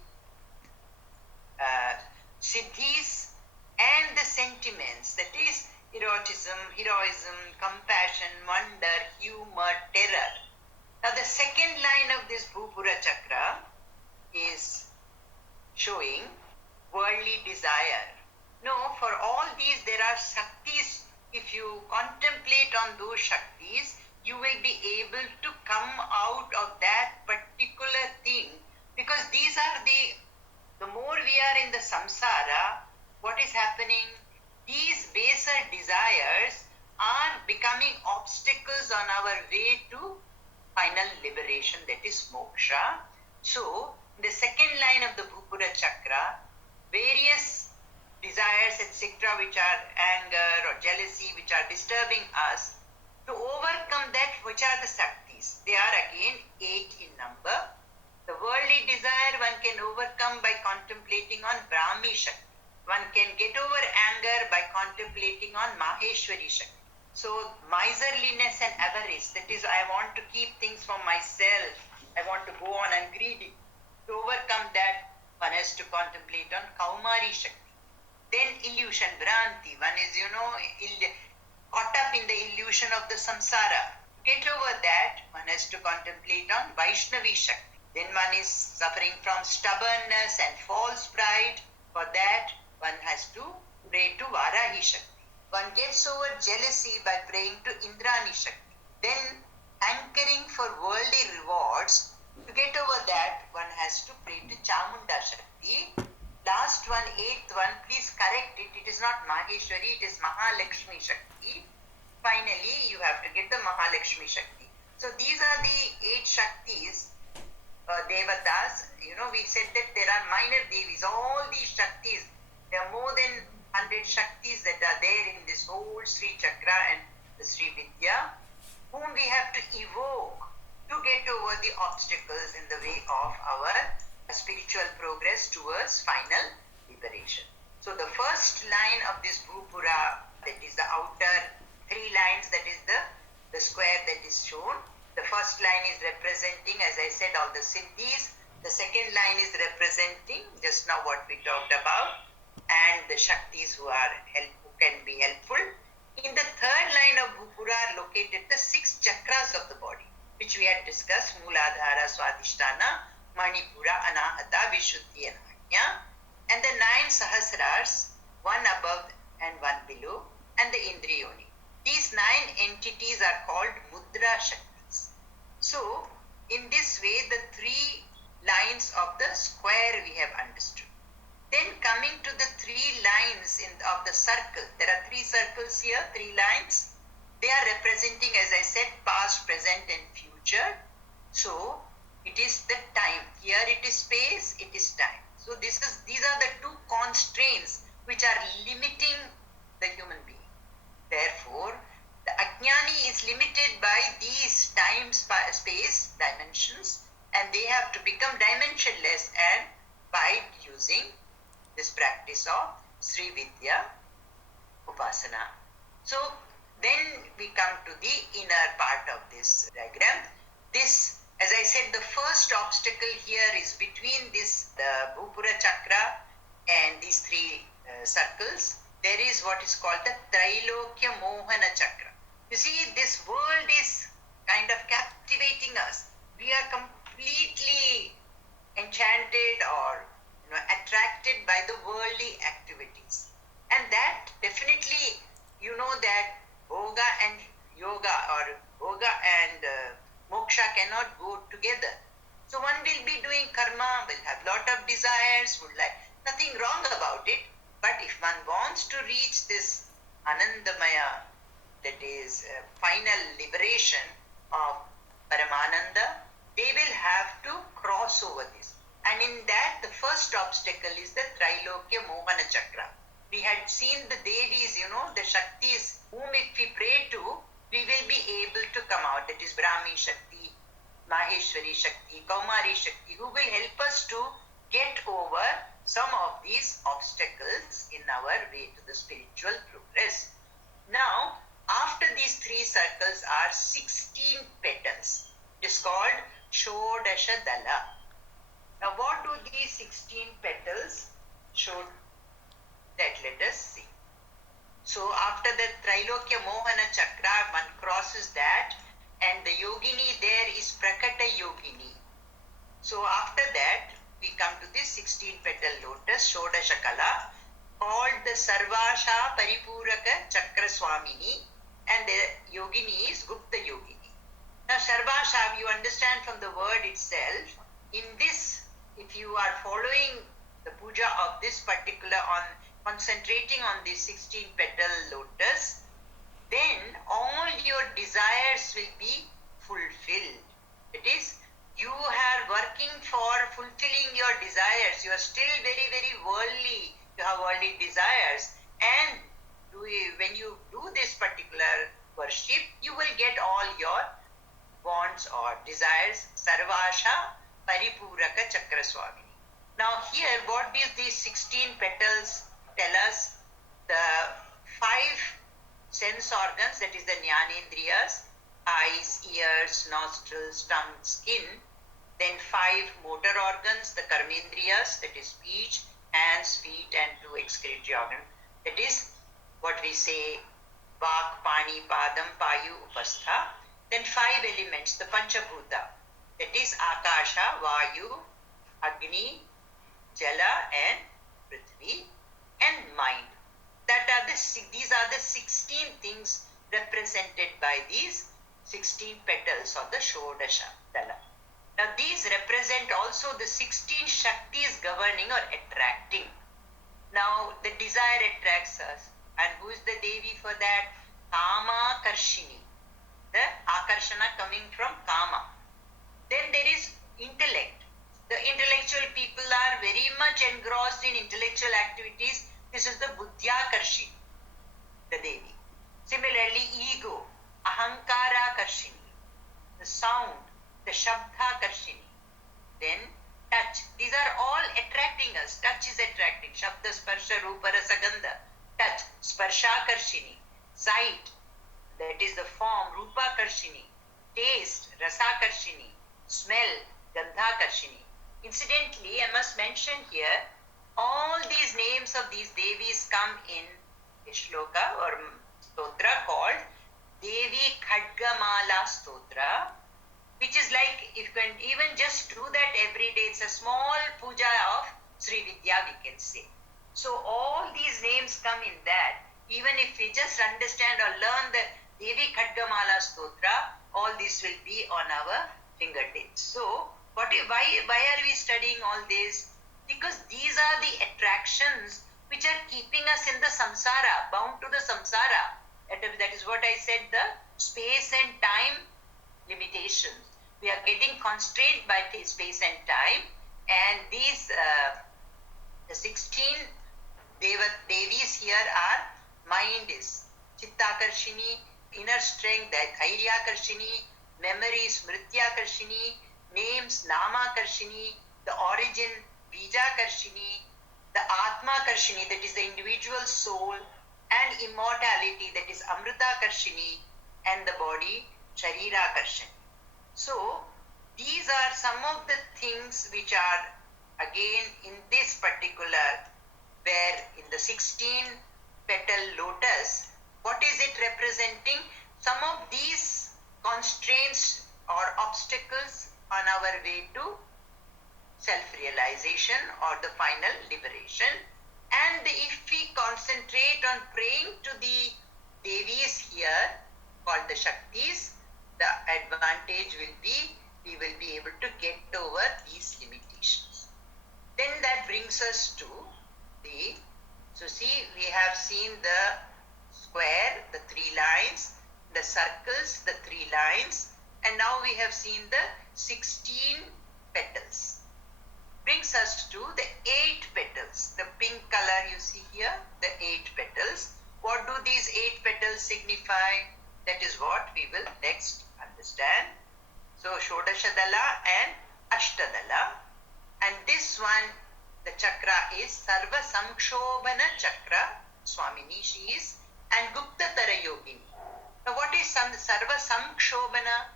siddhis and the sentiments, that is heroism, compassion, wonder, humor, terror. Now the second line of this Bhupura Chakra is showing worldly desire. No, for all these there are Shaktis. If you contemplate on those Shaktis, you will be able to come out of that particular thing, because these are the more we are in the samsara, what is happening? These baser desires are becoming obstacles on our way to final liberation, that is moksha. So, the second line of the Bhupura Chakra, various desires, etc., which are anger or jealousy, which are disturbing us, to overcome that, which are the Shaktis? They are again 8 in number. The worldly desire one can overcome by contemplating on Brahmi Shakti. One can get over anger by contemplating on Maheshwari Shakti. So miserliness and avarice, that is, I want to keep things for myself, I want to go on, I'm greedy. To overcome that, one has to contemplate on Kaumari Shakti. Then illusion, Bhranti, one is, caught up in the illusion of the samsara. To get over that, one has to contemplate on Vaishnavi Shakti. Then one is suffering from stubbornness and false pride. For that, one has to pray to Varahi Shakti. One gets over jealousy by praying to Indrani Shakti. Then, hankering for worldly rewards, to get over that, one has to pray to Chamunda Shakti. Last one, 8th one, please correct it. It is not Maheshwari, it is Mahalakshmi Shakti. finally you have to get the Mahalakshmi Shakti. So these are the 8 Shaktis, Devatas. We said that there are minor Devis. All these Shaktis, there are more than 100 Shaktis that are there in this whole Sri Chakra and the Sri Vidya, whom we have to evoke to get over the obstacles in the way of our spiritual progress towards final liberation. So the first line of this Bhupura, that is the outer 3 lines, that is the square that is shown. The first line is representing, as I said, all the Siddhis. The second line is representing just now what we talked about, and the Shaktis who can be helpful. In the third line of Bhupura are located the 6 chakras of the body, which we had discussed: Mooladhara, Swadhisthana, Manipura, Anahata, Vishuddhi, and Ajna. And the 9 Sahasrars, one above and one below, and the Indriyoni. These 9 entities are called Mudra Shaktis. So, in this way, the 3 lines of the square we have understood. Then coming to the 3 lines of the circle, there are 3 circles here, 3 lines. They are representing, as I said, past, present, and future. So, it is the time. Here it is space, it is time. So, these are the 2 constraints which are limiting the human being. Therefore, the Ajnani is limited by these time, space, dimensions, and they have to become dimensionless, and by using this practice of Sri Vidya Upasana. So, then we come to the inner part of this diagram. This, as I said, the first obstacle here is between the Bhupura Chakra and these 3 circles. There is what is called the Trailokya Mohana Chakra. You see, this world is kind of captivating us. We are completely enchanted or attracted by the worldly activities. And that definitely, that Bhoga and Yoga, or Bhoga and Moksha cannot go together. So one will be doing karma, will have lot of desires, would like, nothing wrong about it. But if one wants to reach this Anandamaya, that is final liberation of Paramananda, they will have to cross over this. And in that, the first obstacle is the Trailokya Mohana Chakra. We had seen the Devis, the Shaktis, whom if we pray to, we will be able to come out. That is Brahmi Shakti, Maheshwari Shakti, Kaumari Shakti, who will help us to get over some of these obstacles in our way to the spiritual progress. Now, after these 3 circles are 16 petals. It is called Shodasha Dala. Now, what do these 16 petals show? That let us see. So, after the Trailokya Mohana Chakra, one crosses that, and the Yogini there is Prakata Yogini. So, after that, we come to this 16 petal lotus, Shodasha Kala, called the Sarvasha Paripuraka Chakra Swamini, and the Yogini is Gupta Yogini. Now, Sarvasha, you understand from the word itself, in this, if you are following the puja of this particular, concentrating on this 16 petal lotus, then all your desires will be fulfilled. It is, you are working for fulfilling your desires. You are still very, very worldly. You have worldly desires. And when you do this particular worship, you will get all your wants or desires. Sarvasha Paripuraka Chakra Swamini. Now here, what is these 16 petals tell us? The 5 sense organs, that is the Jnanendriyas, eyes, ears, nostrils, tongue, skin. Then 5 motor organs, the Karmendriyas, that is speech, hands, feet, and 2 excretory organs. That is what we say, Vak, Pani, Padam, Payu, Upastha. Then 5 elements, the Panchabhuta, that is Akasha, Vayu, Agni, Jala, and Prithvi, and mind. These are the 16 things represented by these 16 petals of the Shodasha Dala. Now these represent also the 16 Shaktis governing or attracting. Now the desire attracts us. And who is the Devi for that? Kama Karshini. The Akarshana coming from Kama. Then there is intellect. The intellectual people are very much engrossed in intellectual activities. This is the Buddhya Karshini, the Devi. Similarly, ego, Ahankara Karshini. The sound, the Shabda Karshini. Then touch. These are all attracting us. Touch is attracting. Shabda, Sparsha, Rupa, Rasa, Gandha. Touch, Sparsha Karshini. Sight, that is the form, Rupa Karshini. Taste, Rasa Karshini. Smell, Gandha Karshini. Incidentally, I must mention here, all these names of these Devis come in a shloka or stotra called Devi Khadgamala Stotra, which is like, if you can even just do that every day, it's a small puja of Sri Vidya, we can say. So all these names come in that. Even if we just understand or learn the Devi Khadgamala Stotra, all this will be on our fingertips. So why are we studying all this? Because these are the attractions which are keeping us in the samsara, bound to the samsara. That is what I said, the space and time limitations. We are getting constrained by space and time, and these the 16 Devis here are mind is Chittakarshini, inner strength, Dhairyakarshini, memory, Smrityakarshini, names, Namakarshini, the origin, Bijakarshini, the Atmakarshini, that is the individual soul, and immortality, that is Amritakarshini, and the body, Sharirakarshini. So, these are some of the things which are again in this particular, where in the 16 petal lotus, what is it representing? Some of these constraints or obstacles on our way to self-realization or the final liberation. And if we concentrate on praying to the Devis here, called the Shaktis, the advantage will be, we will be able to get over these limitations. Then that brings us to the, so see, we have seen the square, the 3 lines, the circles, the 3 lines, and now we have seen the 16 petals. Brings us to the 8 petals. The pink color you see here, the 8 petals. What do these 8 petals signify? That is what we will next understand. So Shodashadala and Ashtadala. And this one, the chakra is Sarva Samkshobhana Chakra. Swamini she is. And Guptatara Yogini. Now what is Sarva Samkshobhana?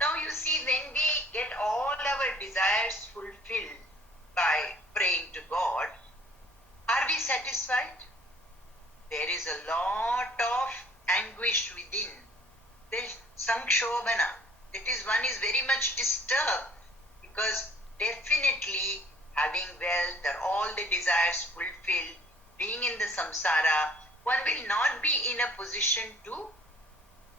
Now you see, when we get all our desires fulfilled by praying to God, are we satisfied? There is a lot of anguish within. There is Samkshobhana. That is, one is very much disturbed, because definitely having wealth or all the desires fulfilled, being in the samsara, one will not be in a position to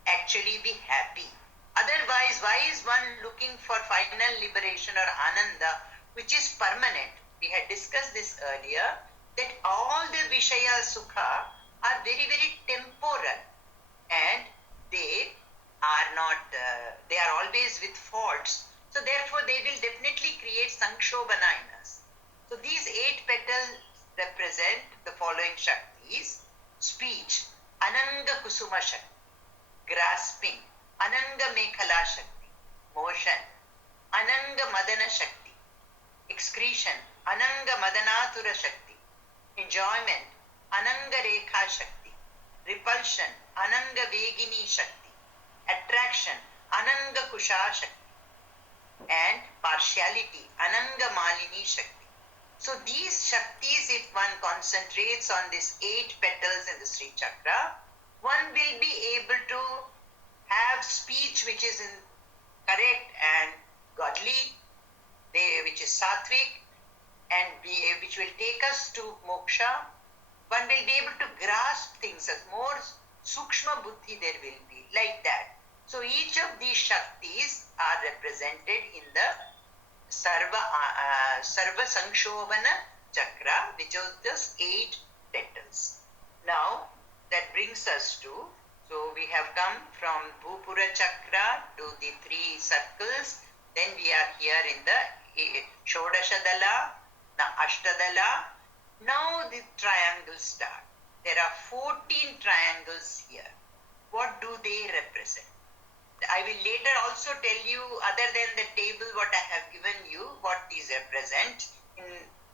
actually be happy. Otherwise, why is one looking for final liberation or ananda, which is permanent? We had discussed this earlier, that all the Vishaya Sukha are very, very temporal, and they are not, they are always with faults. So therefore, they will definitely create Sankshobhana in us. So these 8 petals represent the following Shaktis. Speech, Ananga Kusuma Shakti. Grasping, Ananga Mekhala Shakti. Motion, Ananga Madana Shakti. Excretion, Ananga Madanatura Shakti. Enjoyment, Ananga Rekha Shakti. Repulsion, Ananga Vegini Shakti. Attraction, Ananga Kusha Shakti. And partiality, Ananga Malini Shakti. So these Shaktis, if one concentrates on these 8 petals in the Sri Chakra, one will be able to have speech which is correct and godly, which is sattvic, and which will take us to moksha. One will be able to grasp things as more sukshma buddhi there will be, like that. So each of these Shaktis are represented in the Sarva Sankshobhana Chakra, which is just 8 petals. Now that brings us to So we have come from Bhupura Chakra to the three circles. Then we are here in the Shodashadala, the Ashtadala. Now the triangles start. There are 14 triangles here. What do they represent? I will later also tell you, other than the table what I have given you, what these represent in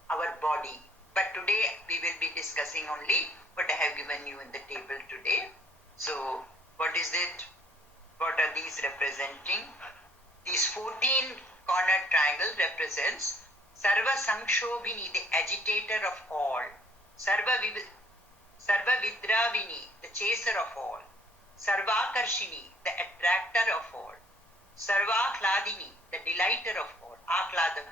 our body. But today we will be discussing only what I have given you in the table today. So what is it? What are these representing? These 14 cornered triangle represents Sarva Sankshobhini, the agitator of all. Sarva Vidravini, the chaser of all. Sarvakarshini, the attractor of all. Sarvahladini, the delighter of all. Akladam,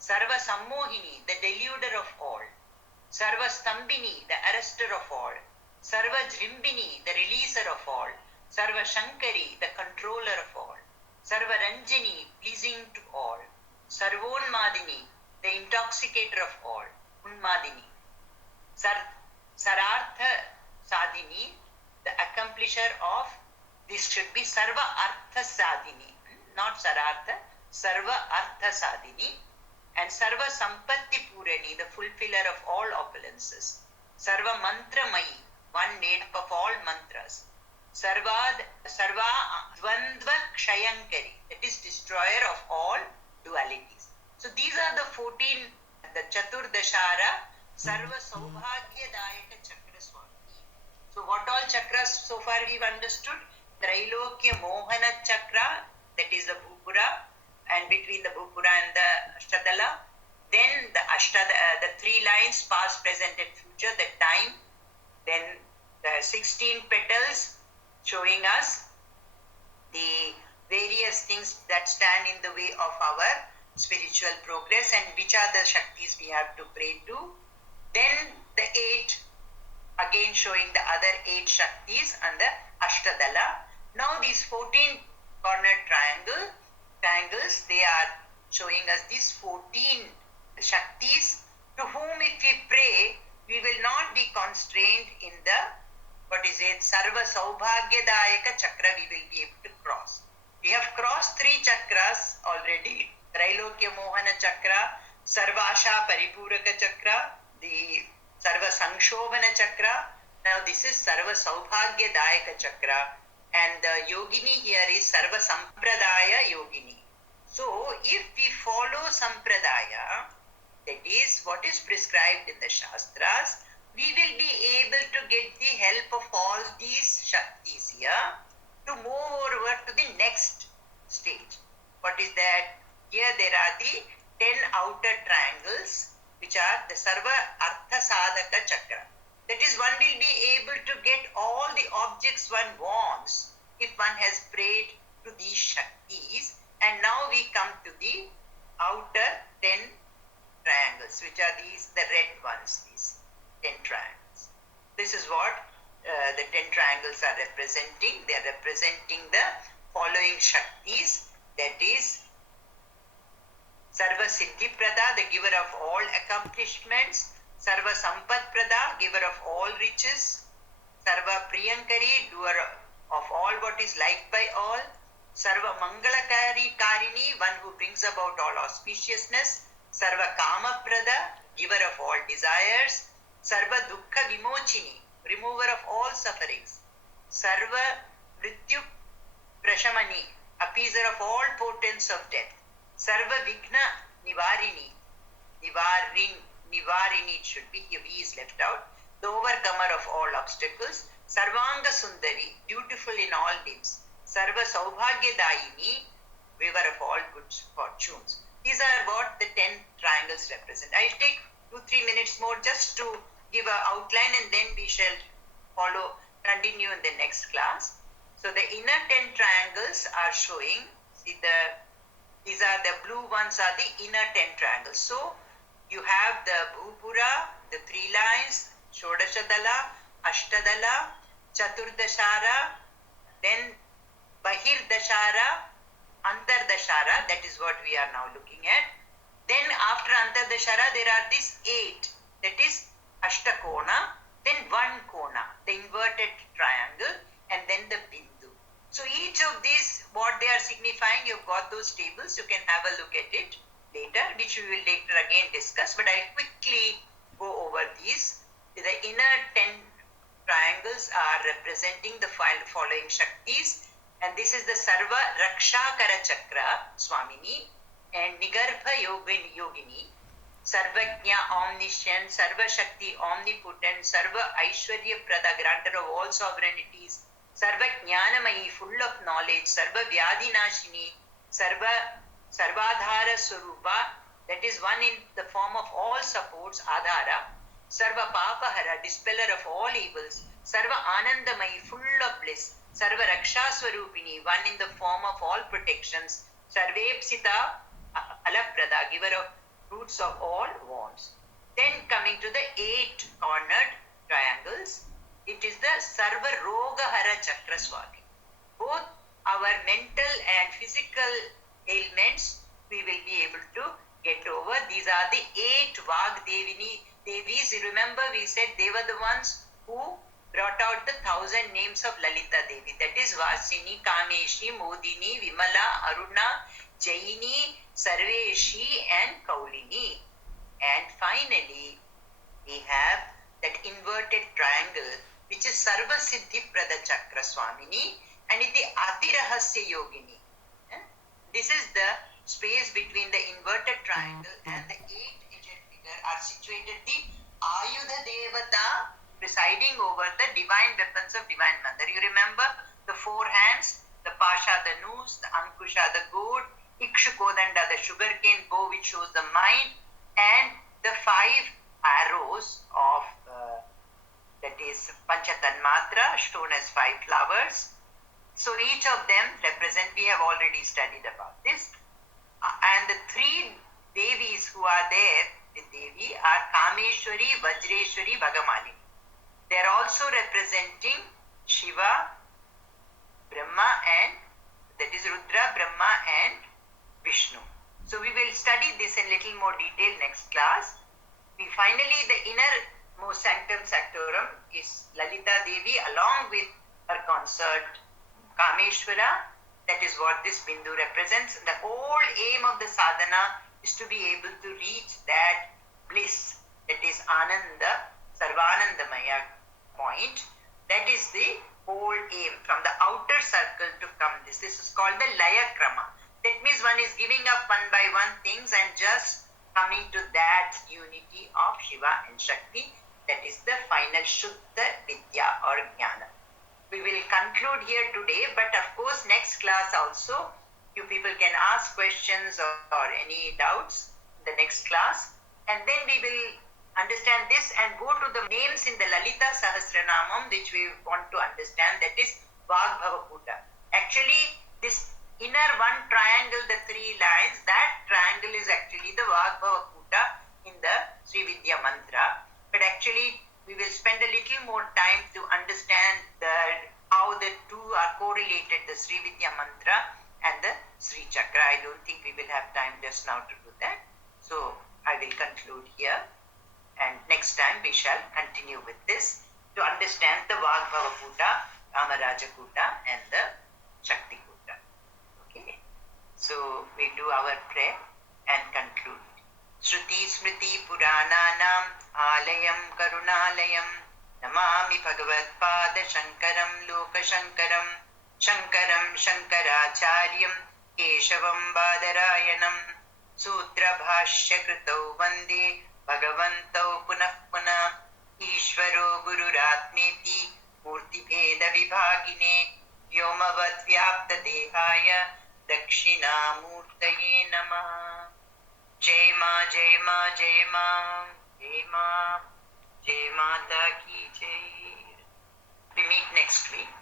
Sarva Sammohini, the deluder of all. Sarva Stambini, the arrester of all. Sarva Jrimbini, the releaser of all. Sarva Shankari, the controller of all. Sarva Ranjini, pleasing to all. Sarvonmadini, the intoxicator of all. Unmadini. Sarartha Sadini, the accomplisher of, this should be Sarva Artha Sadini, not Sarartha, Sarva Artha Sadini. And Sarva Sampatti Purani, the fulfiller of all opulences. Sarva Mantramayi, one made up of all mantras. Sarva Dvandva Kshayankari, that is destroyer of all dualities. So these are the 14, the Chaturdashara, Sarva Saubhagyadayaka Chakra Swami. So what all chakras so far we've understood? Trailokya Mohana Chakra, that is the Bhupura, and between the Bhupura and the Ashtadala. Then the three lines, past, present and future, the time. Then the 16 petals showing us the various things that stand in the way of our spiritual progress and which are the Shaktis we have to pray to. Then the 8, again showing the other 8 Shaktis and the Ashtadala. Now these 14 cornered triangles, they are showing us these 14 Shaktis to whom if we pray, we will not be constrained in the, Sarva Saubhagyadayaka Chakra we will be able to cross. We have crossed 3 chakras already. Trailokya Mohana Chakra, Sarvasha Paripuraka Chakra, the Sarva Sankshobhana Chakra. Now this is Sarva Saubhagyadayaka Chakra. And the Yogini here is Sarva Sampradaya Yogini. So if we follow Sampradaya, that is what is prescribed in the Shastras, we will be able to get the help of all these Shaktis here to move over to the next stage. What is that? Here there are the 10 outer triangles which are the Sarva Artha Sadhaka Chakra. That is, one will be able to get all the objects one wants if one has prayed to these Shaktis. And now we come to the outer 10 triangles, which are these, the red ones, these 10 triangles. This is what the 10 triangles are representing. They are representing the following Shaktis, that is Sarva Siddhi Prada, the giver of all accomplishments. Sarva Sampat Prada, giver of all riches. Sarva Priyankari, doer of all what is liked by all. Sarva Mangalakari Karini, one who brings about all auspiciousness. Sarva Kama Prada, giver of all desires. Sarva Dukkha Vimochini, remover of all sufferings. Sarva Mrityu Prashamani, appeaser of all portents of death. Sarva Vigna Nivarini, Nivarini it should be, here V is left out, the overcomer of all obstacles. Sarvanga Sundari, beautiful in all limbs. Sarva Saubhagyadayini, weaver of all good fortunes. These are what the 10 triangles represent. I'll take 2-3 minutes more just to give an outline and then we shall continue in the next class. So the inner 10 triangles are showing, these are the blue ones are the inner 10 triangles. So you have the Bhupura, the 3 lines, Shodashadala, Ashtadala, Chaturdashara, then Bahirdashara, Antardashara, that is what we are now looking at. Then after Antardashara, there are these 8, that is Ashtakona, then 1 Kona, the inverted triangle, and then the Bindu. So each of these, what they are signifying, you've got those tables, you can have a look at it later, which we will later again discuss, but I'll quickly go over these. The inner 10 triangles are representing the following Shaktis, and this is the Sarva Rakshakara Chakra Swamini and Nigarbha Yogini, Sarvajna omniscient, Sarva Shakti omnipotent, Sarva Aishwarya Prada grantor of all sovereignties, Sarva Jnanamayi full of knowledge, Sarva Vyadinashini, Sarvadhara Swarupa, that is one in the form of all supports, Adhara, Sarva Papahara, dispeller of all evils, Sarva Anandamayi, full of bliss, Sarva Raksha Swarupini, one in the form of all protections, Sarvepsita Alaprada, giver of roots of all wants. Then coming to the 8 cornered triangles, it is the Sarva Rogahara Chakra Swami. Both our mental and physical ailments we will be able to get over. These are the 8 Devis. Remember, we said they were the ones who brought out the 1,000 names of Lalita Devi. That is Vasini, Kameshi, Modini, Vimala, Aruna, Jaini, Sarveshi and Kaulini. And finally, we have that inverted triangle, which is Sarva Siddhi Prada Chakra Swamini, and it is Atirahasya Yogini. This is the space between the inverted triangle and the 8-edged figure are situated the Ayudha Devata presiding over the divine weapons of divine mother. You remember the 4 hands, the Pasha, the noose, the Ankusha, the goad, Ikshukodanda, the sugarcane bow which shows the mind, and the 5 arrows of that is Panchatanmatra shown as 5 flowers. So each of them represent, we have already studied about this. And the 3 Devis who are there, the Devi, are Kameshwari, Vajreshwari, Bhagamali. They are also representing Shiva, Brahma and, that is Rudra, Brahma and Vishnu. So we will study this in little more detail next class. Finally, the innermost sanctum sanctorum is Lalita Devi along with her consort Kameshwara. That is what this Bindu represents. The whole aim of the sadhana is to be able to reach that bliss, that is Ananda, Sarvanandamaya point. That is the whole aim, from the outer circle to come this. This is called the Laya Krama. That means one is giving up one by one things and just coming to that unity of Shiva and Shakti. That is the final Shuddha Vidya or Jnana. We will conclude here today, but of course next class also you people can ask questions or any doubts in the next class, and then we will understand this and go to the names in the Lalita Sahasranamam which we want to understand, that is Vagbhavaputa. Actually this inner one triangle, the 3 lines, that triangle is actually the Vagbhavaputa in the Sri Vidya mantra, but actually we will spend a little more time to understand how the 2 are correlated, the Sri Vidya mantra and the Sri Chakra. I don't think we will have time just now to do that. So I will conclude here, and next time we shall continue with this to understand the Vagbhavaputa, Kamarajakuta and the Shakti Kuta. Okay. So we do our prayer and conclude. Shruti Smriti Purananam Alayam Karunalayam Namami Bhagavatpada Shankaram Lokashankaram Shankaram Shankaracharyam Keshavam Badarayanam Sutra Bhashya Kritau Vande Bhagavantau Punah Punah Ishvaro Gururatmeti Murti Bheda Vibhagine Vyomavat Vyapta Dehaya Dakshina Murtaye Namah. Jai Ma, Jai Ma, Jai Ma, Jai Ma, Jai Mata Ki Jai. We meet next week.